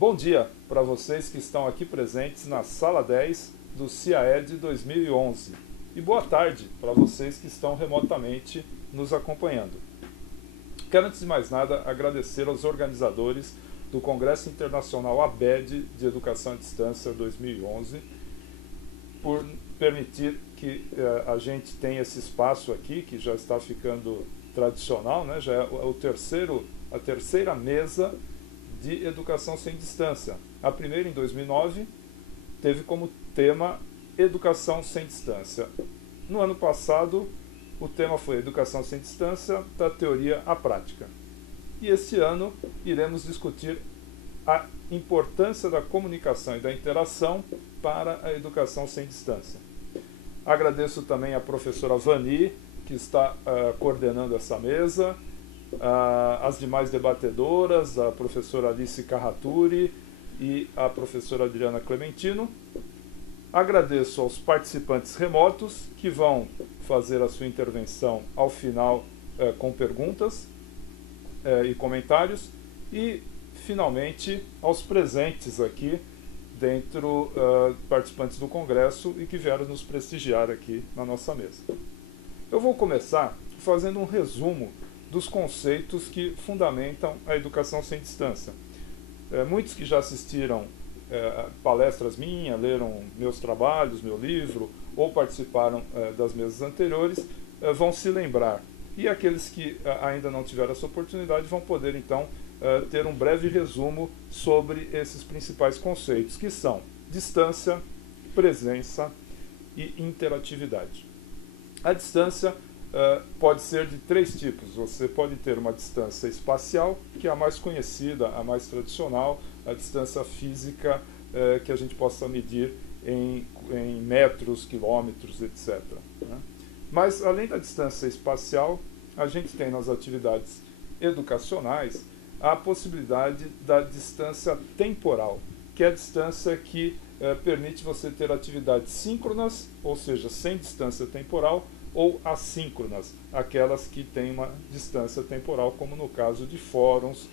Bom dia para vocês que estão aqui presentes na Sala 10 do CIAED 2011 e boa tarde para vocês que estão remotamente nos acompanhando. Quero, antes de mais nada, agradecer aos organizadores do Congresso Internacional ABED de Educação à Distância 2011 por permitir que a gente tenha esse espaço aqui, que já está ficando tradicional, né? Já é a terceira mesa de educação sem distância. A primeira, em 2009, teve como tema Educação sem Distância. No ano passado, o tema foi Educação sem Distância, da teoria à prática. E este ano, iremos discutir a importância da comunicação e da interação para a educação sem distância. Agradeço também à professora Vani, que está coordenando essa mesa, as demais debatedoras, a professora Alice Carraturi e a professora Adriana Clementino. Agradeço aos participantes remotos que vão fazer a sua intervenção ao final com perguntas e comentários. E, finalmente, aos presentes aqui dentro, participantes do Congresso e que vieram nos prestigiar aqui na nossa mesa. Eu vou começar fazendo um resumo dos conceitos que fundamentam a educação sem distância. Muitos que já assistiram palestras minhas, leram meus trabalhos, meu livro, ou participaram das mesas anteriores, vão se lembrar. E aqueles que ainda não tiveram essa oportunidade vão poder, então, ter um breve resumo sobre esses principais conceitos, que são distância, presença e interatividade. A distância pode ser de três tipos. Você pode ter uma distância espacial, que é a mais conhecida, a mais tradicional, a distância física, que a gente possa medir em metros, quilômetros, etc. Mas, além da distância espacial, a gente tem nas atividades educacionais a possibilidade da distância temporal, que é a distância que permite você ter atividades síncronas, ou seja, sem distância temporal, ou assíncronas, aquelas que têm uma distância temporal, como no caso de fóruns,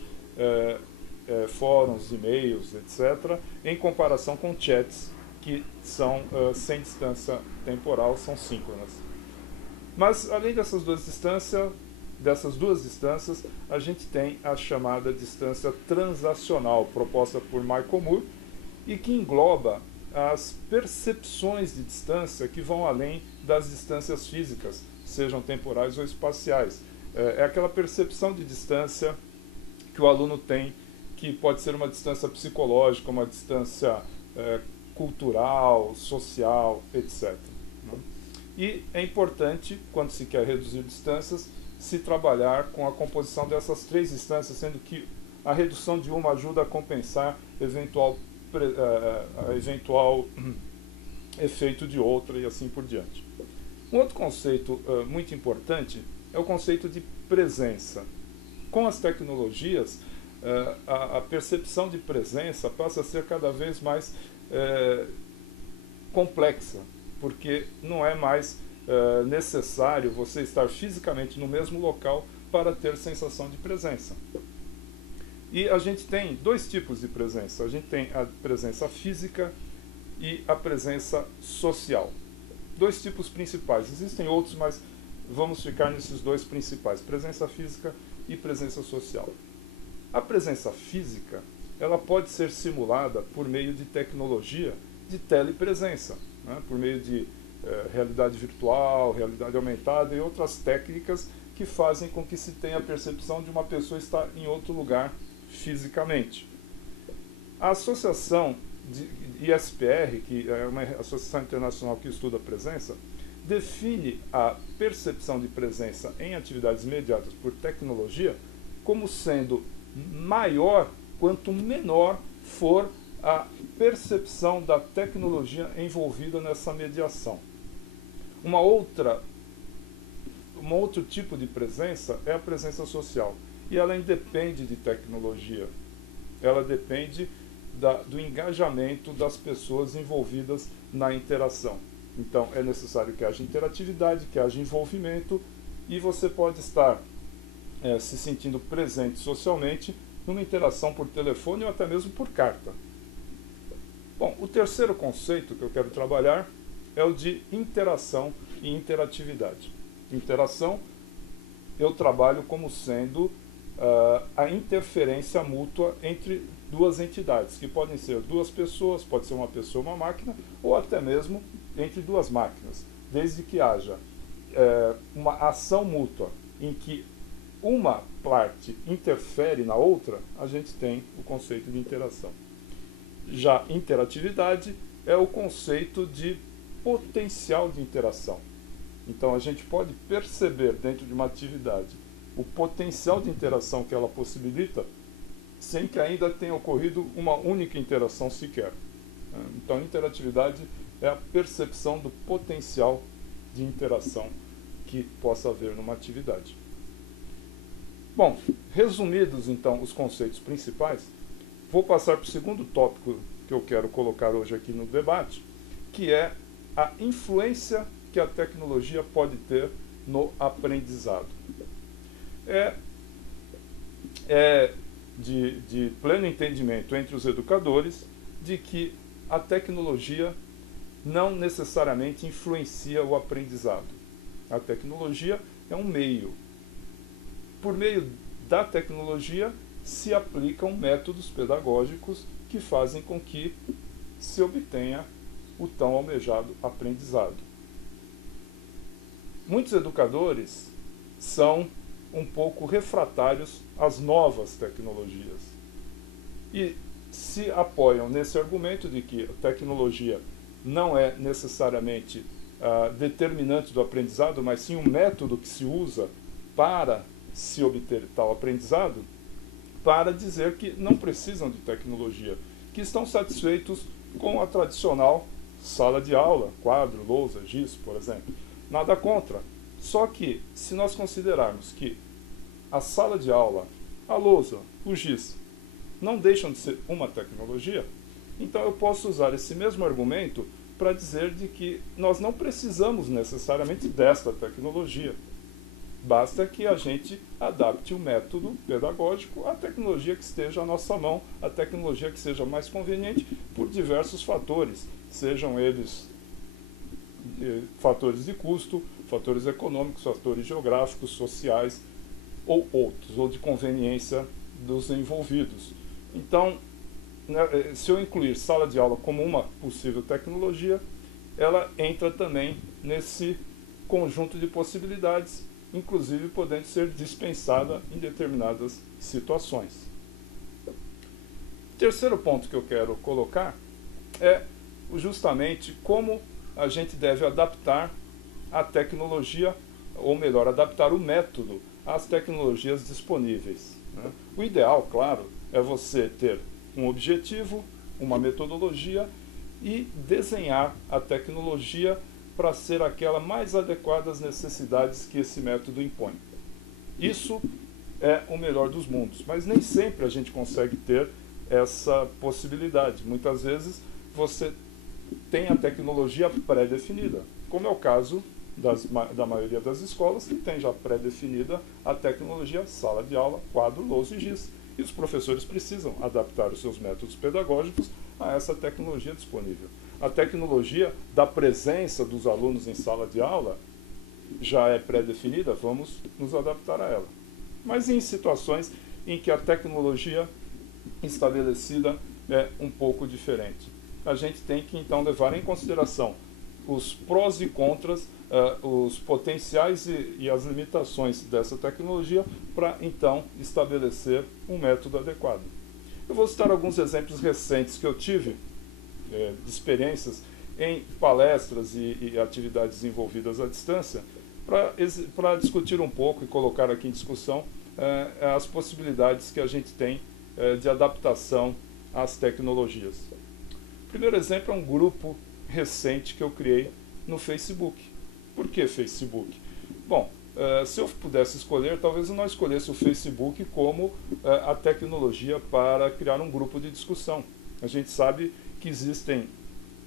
e-mails, etc., em comparação com chats, que são sem distância temporal, são síncronas. Mas, além dessas duas distâncias, a gente tem a chamada distância transacional, proposta por Michael Moore, e que engloba as percepções de distância que vão além das distâncias físicas, sejam temporais ou espaciais. É aquela percepção de distância que o aluno tem, que pode ser uma distância psicológica, uma distância cultural, social, etc. E é importante, quando se quer reduzir distâncias, se trabalhar com a composição dessas três distâncias, sendo que a redução de uma ajuda a compensar eventual efeito de outra e assim por diante. Um outro conceito muito importante é o conceito de presença. Com as tecnologias, a percepção de presença passa a ser cada vez mais complexa, porque não é mais necessário você estar fisicamente no mesmo local para ter sensação de presença. E a gente tem dois tipos de presença. A gente tem a presença física e a presença social. Dois tipos principais. Existem outros, mas vamos ficar nesses dois principais: presença física e presença social. A presença física, ela pode ser simulada por meio de tecnologia de telepresença, né? Por meio de realidade virtual, realidade aumentada e outras técnicas que fazem com que se tenha a percepção de uma pessoa estar em outro lugar fisicamente. A associação de ISPR, que é uma associação internacional que estuda a presença, define a percepção de presença em atividades mediadas por tecnologia como sendo maior quanto menor for a percepção da tecnologia envolvida nessa mediação. Um outro tipo de presença é a presença social, e ela independe de tecnologia, ela depende do engajamento das pessoas envolvidas na interação. Então é necessário que haja interatividade, que haja envolvimento, e você pode estar se sentindo presente socialmente numa interação por telefone ou até mesmo por carta. Bom, o terceiro conceito que eu quero trabalhar é o de interação e interatividade. Interação eu trabalho como sendo a interferência mútua entre duas entidades, que podem ser duas pessoas, pode ser uma pessoa e uma máquina, ou até mesmo entre duas máquinas, desde que haja uma ação mútua em que uma parte interfere na outra, a gente tem o conceito de interação. Já interatividade é o conceito de potencial de interação. Então a gente pode perceber dentro de uma atividade o potencial de interação que ela possibilita, sem que ainda tenha ocorrido uma única interação sequer. Então interatividade é a percepção do potencial de interação que possa haver numa atividade. Bom, resumidos então os conceitos principais, vou passar para o segundo tópico que eu quero colocar hoje aqui no debate, que é a influência que a tecnologia pode ter no aprendizado. É de pleno entendimento entre os educadores de que a tecnologia não necessariamente influencia o aprendizado. A tecnologia é um meio. Por meio da tecnologia se aplicam métodos pedagógicos que fazem com que se obtenha o tão almejado aprendizado. Muitos educadores são um pouco refratários às novas tecnologias e se apoiam nesse argumento de que a tecnologia não é necessariamente determinante do aprendizado, mas sim um método que se usa para se obter tal aprendizado, para dizer que não precisam de tecnologia, que estão satisfeitos com a tradicional sala de aula, quadro, lousa, giz, por exemplo. Nada contra. Só que, se nós considerarmos que a sala de aula, a lousa, o giz, não deixam de ser uma tecnologia, então eu posso usar esse mesmo argumento para dizer de que nós não precisamos necessariamente desta tecnologia. Basta que a gente adapte o método pedagógico à tecnologia que esteja à nossa mão, à tecnologia que seja mais conveniente por diversos fatores, sejam eles fatores de custo, fatores econômicos, fatores geográficos, sociais ou outros, ou de conveniência dos envolvidos. Então, se eu incluir sala de aula como uma possível tecnologia, ela entra também nesse conjunto de possibilidades, inclusive podendo ser dispensada em determinadas situações. O terceiro ponto que eu quero colocar é justamente como a gente deve adaptar a tecnologia, ou melhor, adaptar o método às tecnologias disponíveis. O ideal, claro, é você ter um objetivo, uma metodologia e desenhar a tecnologia para ser aquela mais adequada às necessidades que esse método impõe. Isso é o melhor dos mundos, mas nem sempre a gente consegue ter essa possibilidade. Muitas vezes você tem a tecnologia pré-definida, como é o caso da maioria das escolas, que tem já pré-definida a tecnologia sala de aula, quadro, lousa e giz. E os professores precisam adaptar os seus métodos pedagógicos a essa tecnologia disponível. A tecnologia da presença dos alunos em sala de aula já é pré-definida, vamos nos adaptar a ela. Mas em situações em que a tecnologia estabelecida é um pouco diferente, a gente tem que então levar em consideração os prós e contras, os potenciais e as limitações dessa tecnologia para então estabelecer um método adequado. Eu vou citar alguns exemplos recentes que eu tive de experiências em palestras e atividades desenvolvidas à distância para discutir um pouco e colocar aqui em discussão as possibilidades que a gente tem de adaptação às tecnologias. O primeiro exemplo é um grupo recente que eu criei no Facebook. Por que Facebook? Bom, se eu pudesse escolher, talvez eu não escolhesse o Facebook como a tecnologia para criar um grupo de discussão. A gente sabe que existem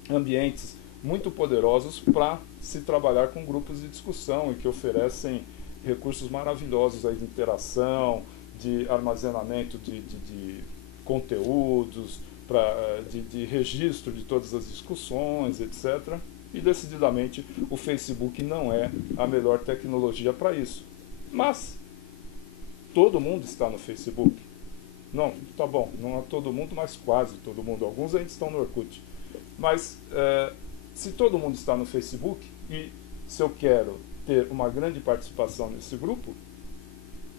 ambientes muito poderosos para se trabalhar com grupos de discussão e que oferecem recursos maravilhosos aí de interação, de armazenamento de conteúdos, de registro de todas as discussões, etc. E decididamente o Facebook não é a melhor tecnologia para isso. Mas todo mundo está no Facebook. Não, tá bom, não é todo mundo, mas quase todo mundo. Alguns ainda estão no Orkut. Mas se todo mundo está no Facebook e se eu quero ter uma grande participação nesse grupo,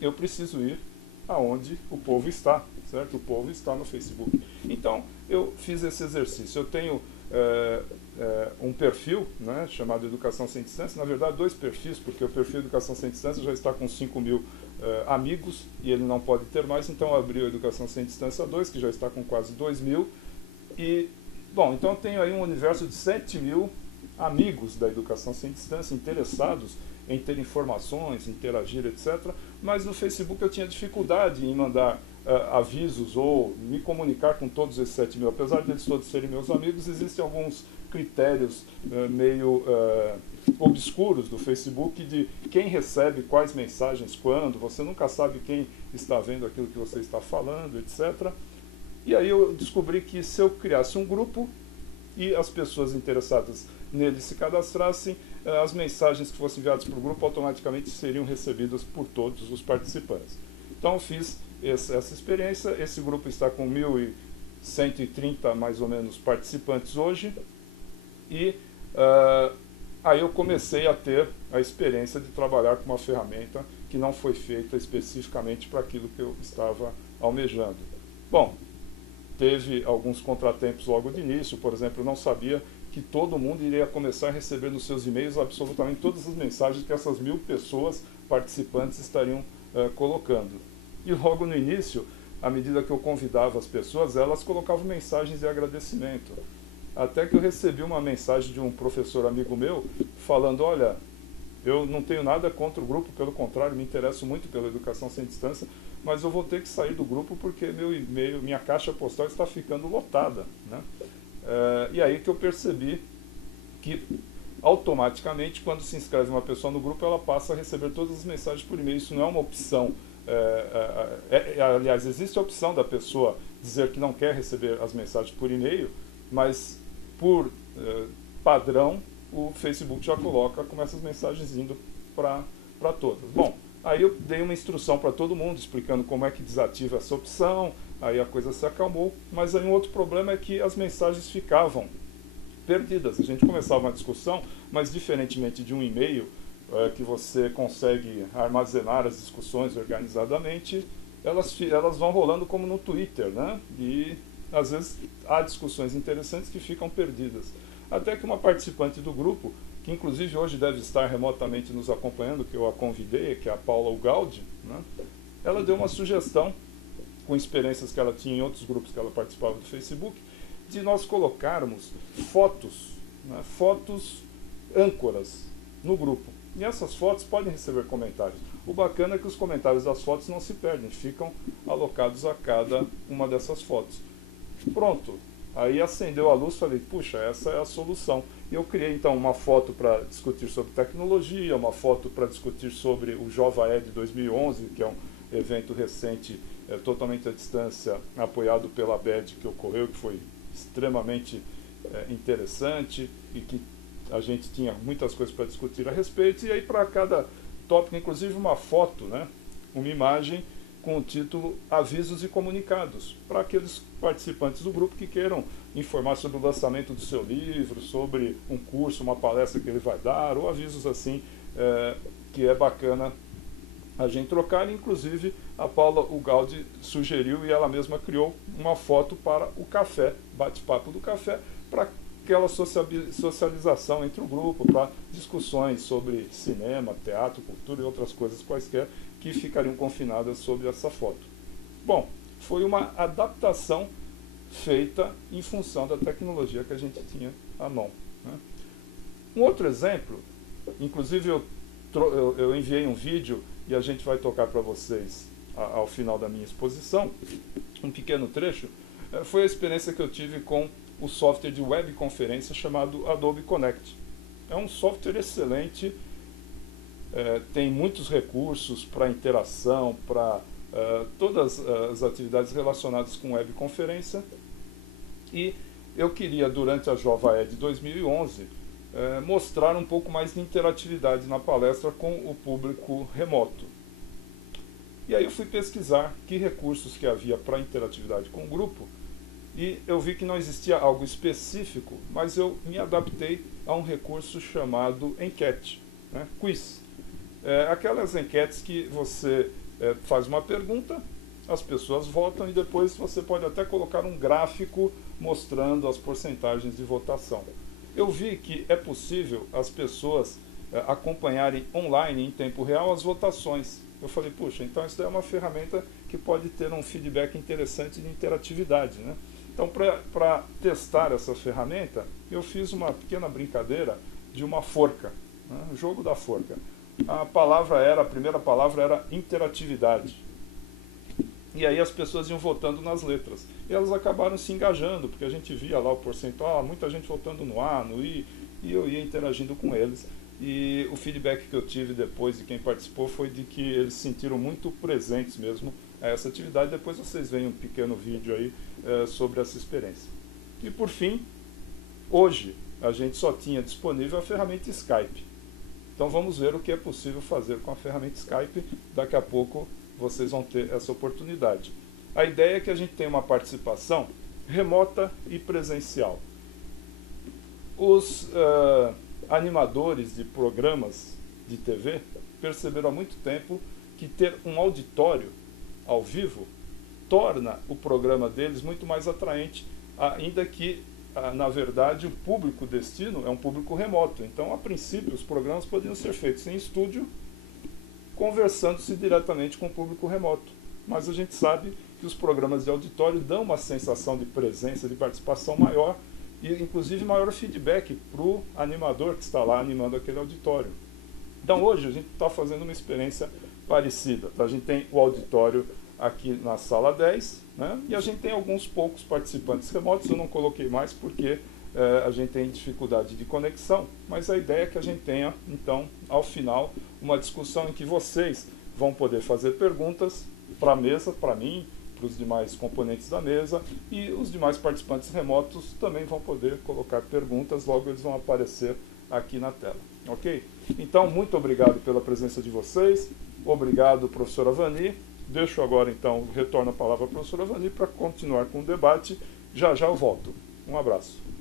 eu preciso ir aonde o povo está, certo? O povo está no Facebook. Então, eu fiz esse exercício. Eu tenho um perfil, né, chamado Educação Sem Distância, na verdade 2 perfis, porque o perfil Educação Sem Distância já está com 5.000 amigos e ele não pode ter mais, então eu abri o Educação Sem Distância 2, que já está com quase 2.000. E, bom, então eu tenho aí um universo de 7.000 amigos da Educação Sem Distância, interessados em ter informações, interagir, etc. Mas no Facebook eu tinha dificuldade em mandar avisos ou me comunicar com todos esses 7.000. Apesar de eles todos serem meus amigos, existem alguns critérios meio obscuros do Facebook de quem recebe quais mensagens quando, você nunca sabe quem está vendo aquilo que você está falando, etc. E aí eu descobri que se eu criasse um grupo e as pessoas interessadas nele se cadastrassem, as mensagens que fossem enviadas para o grupo automaticamente seriam recebidas por todos os participantes. Então eu fiz essa experiência. Esse grupo está com 1.130 mais ou menos participantes hoje, e aí eu comecei a ter a experiência de trabalhar com uma ferramenta que não foi feita especificamente para aquilo que eu estava almejando. Bom, teve alguns contratempos logo de início. Por exemplo, eu não sabia que todo mundo iria começar a receber nos seus e-mails absolutamente todas as mensagens que essas 1.000 pessoas participantes estariam colocando. E logo no início, à medida que eu convidava as pessoas, elas colocavam mensagens de agradecimento. Até que eu recebi uma mensagem de um professor amigo meu falando: olha, eu não tenho nada contra o grupo, pelo contrário, me interesso muito pela Educação Sem Distância, mas eu vou ter que sair do grupo porque meu e-mail, minha caixa postal está ficando lotada, né? E aí que eu percebi que automaticamente, quando se inscreve uma pessoa no grupo, ela passa a receber todas as mensagens por e-mail. Isso não é uma opção. Aliás, existe a opção da pessoa dizer que não quer receber as mensagens por e-mail, mas por padrão o Facebook já coloca como essas mensagens indo para todas. Bom, aí eu dei uma instrução para todo mundo explicando como é que desativa essa opção. Aí a coisa se acalmou, mas aí um outro problema é que as mensagens ficavam perdidas. A gente começava uma discussão, mas diferentemente de um e-mail, que você consegue armazenar as discussões organizadamente, elas vão rolando como no Twitter, né? E às vezes há discussões interessantes que ficam perdidas. Até que uma participante do grupo, que inclusive hoje deve estar remotamente nos acompanhando, que eu a convidei, que é a Paula Ugaldi, né? Ela deu uma sugestão, com experiências que ela tinha em outros grupos que ela participava do Facebook, de nós colocarmos fotos, né, fotos âncoras no grupo. E essas fotos podem receber comentários. O bacana é que os comentários das fotos não se perdem, ficam alocados a cada uma dessas fotos. Pronto, aí acendeu a luz, falei, puxa, essa é a solução. E eu criei então uma foto para discutir sobre tecnologia, uma foto para discutir sobre o JovaEd 2011, que é um evento recente, totalmente à distância, apoiado pela BED, que ocorreu, que foi extremamente interessante e que a gente tinha muitas coisas para discutir a respeito. E aí para cada tópico, inclusive uma foto, né, uma imagem com o título Avisos e Comunicados, para aqueles participantes do grupo que queiram informar sobre o lançamento do seu livro, sobre um curso, uma palestra que ele vai dar, ou avisos assim, que é bacana a gente trocar. Inclusive a Paula Ugaldi sugeriu e ela mesma criou uma foto para o café, bate-papo do café, para aquela socialização entre o grupo, para discussões sobre cinema, teatro, cultura e outras coisas quaisquer que ficariam confinadas sobre essa foto. Bom, foi uma adaptação feita em função da tecnologia que a gente tinha à mão, né? Um outro exemplo, inclusive eu enviei um vídeo e a gente vai tocar para vocês ao final da minha exposição, um pequeno trecho, foi a experiência que eu tive com o software de webconferência chamado Adobe Connect. É um software excelente, tem muitos recursos para interação, para todas as atividades relacionadas com webconferência, e eu queria, durante a JovaEd 2011, mostrar um pouco mais de interatividade na palestra com o público remoto. E aí eu fui pesquisar que recursos que havia para interatividade com o grupo, e eu vi que não existia algo específico, mas eu me adaptei a um recurso chamado enquete, né? Quiz. Aquelas enquetes que você faz uma pergunta, as pessoas votam e depois você pode até colocar um gráfico mostrando as porcentagens de votação. Eu vi que é possível as pessoas acompanharem online, em tempo real, as votações. Eu falei, puxa, então isso é uma ferramenta que pode ter um feedback interessante de interatividade, né? Então, para testar essa ferramenta, eu fiz uma pequena brincadeira de uma forca, né? O jogo da forca. A primeira palavra era interatividade. E aí as pessoas iam votando nas letras. E elas acabaram se engajando, porque a gente via lá o percentual, muita gente votando no A, no I, e eu ia interagindo com eles. E o feedback que eu tive depois de quem participou foi de que eles se sentiram muito presentes mesmo a essa atividade. Depois vocês veem um pequeno vídeo aí sobre essa experiência. E por fim, hoje a gente só tinha disponível a ferramenta Skype. Então vamos ver o que é possível fazer com a ferramenta Skype. Daqui a pouco vocês vão ter essa oportunidade. A ideia é que a gente tenha uma participação remota e presencial. Os animadores de programas de TV perceberam há muito tempo que ter um auditório ao vivo torna o programa deles muito mais atraente, ainda que, na verdade, o público destino é um público remoto. Então, a princípio, os programas poderiam ser feitos em estúdio, conversando-se diretamente com o público remoto. Mas a gente sabe que os programas de auditório dão uma sensação de presença, de participação maior, e inclusive maior feedback para o animador que está lá animando aquele auditório. Então hoje a gente está fazendo uma experiência parecida. Tá? A gente tem o auditório aqui na sala 10, né? E a gente tem alguns poucos participantes remotos. Eu não coloquei mais porque a gente tem dificuldade de conexão, mas a ideia é que a gente tenha, então, ao final, uma discussão em que vocês vão poder fazer perguntas para a mesa, para mim, para os demais componentes da mesa, e os demais participantes remotos também vão poder colocar perguntas, logo eles vão aparecer aqui na tela, ok? Então, muito obrigado pela presença de vocês, obrigado, professora Vani. Deixo agora, então, retorno a palavra à professora Vani para continuar com o debate. Já já eu volto. Um abraço.